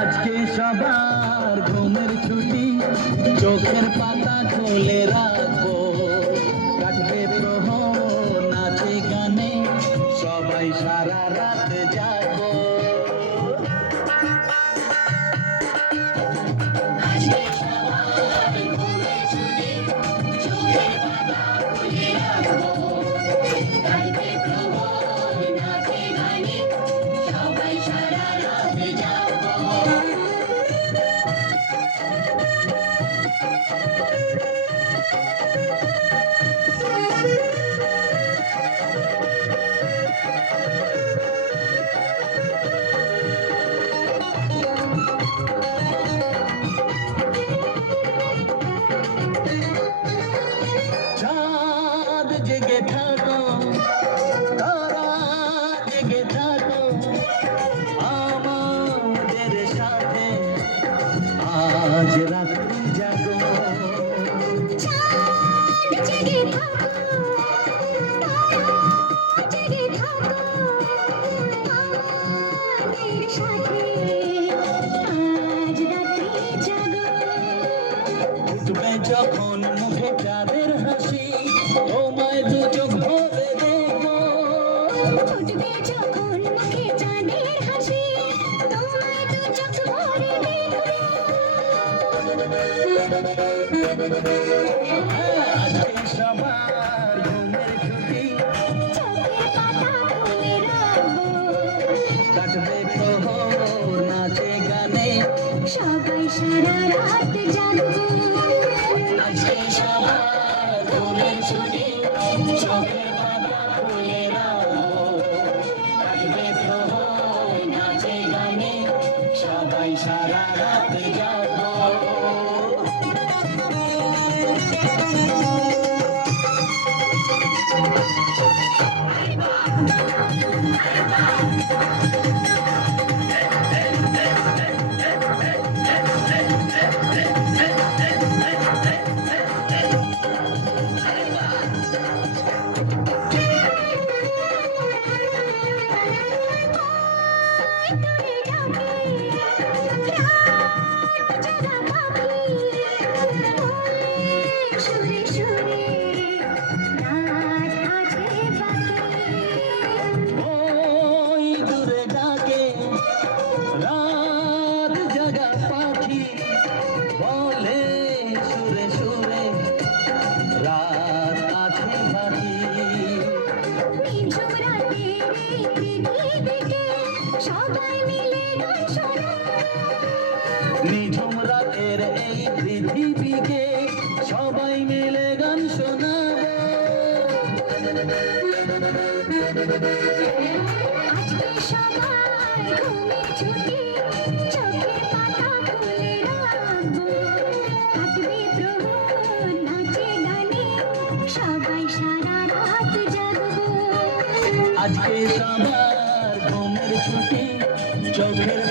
আজকে সবার ঘুমের ছুটি, চোখের পাতা খুলে রাখবো, কাটবে প্রহর নাচে গানে, সবাই সারা রাত জাগবো। আজকে সবার ঘুমের ছুটি, চোখের পাতা খুলে রাখবো, কাটবে প্রহর নাচে গানে, সবাই সারা রাত জাগবো। চাঁদ জেগে থাকো, তারা জেগে থাকো, আমাদের সাথে আজ রাত্রি জাগো। চাঁদ জেগে থাকো, তারা জেগে থাকো, আমাদের সাথে আজ রাত্রি জাগো। উঠবে যখন মুখে চাঁদের হাসি, তোমায় দু চোখ ভরে দেখবো। উঠবে যখন মুখে চাঁদের হাসি, তোমায় দু চোখ ভরে দেখবো। আজকে সবার ঘুমের ছুটি, চোখের পাতা খুলে রাখবো, কাটবে প্রহর নাচে গানে, সবাই সারা রাত জাগবো। আজকে সবার ঘুমের ছুটি, চোখের পাতা খুলে রাখবো, কাটবে প্রহর নাচে গানে, সবাই সারা রাত জাগবো। সুরে সুরে রাত আছে বাকি, ওই দূরে ডাকে রাত জাগা পাখি, বলে সুরে সুরে রাত আছে বাকি। নিঝুম রাতের এই পৃথিবীতে সবাই মিলে গান শোনাবো, নিঝুম রাতের এই পৃথিবীকে সবাই মিলে গান শোনাবো। আজকে সবার ঘুমের ছুটি, চোখের পাতা খুলে রাখবো, কাটবে প্রহর নাচে গানে, সবাই সারা রাত জাগবো। আজকে সবার ঘুমের ছুটি, চোখের